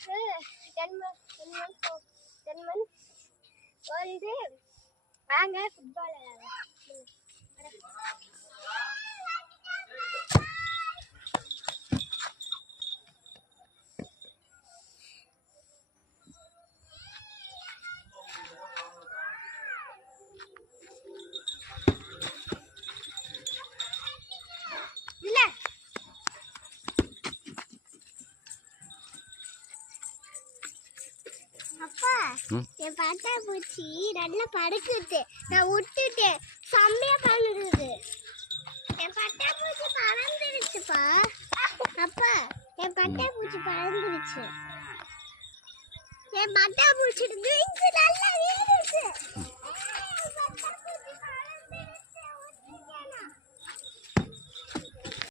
பாப்பாவுக்கு 10 months வந்து வாங்க ஃபுட்பால் அப்பா என் பாட்டா பூச்சி நல்லா படுக்குது. நான் விட்டுட்டேன். செம்மையா பண்ணுது. என் பட்டா பூச்சி பறந்துருச்சுப்பா. அப்பா என் பட்டா பூச்சி பறந்துருச்சு. என் பட்டா பூச்சி நல்லா வீடுச்சு.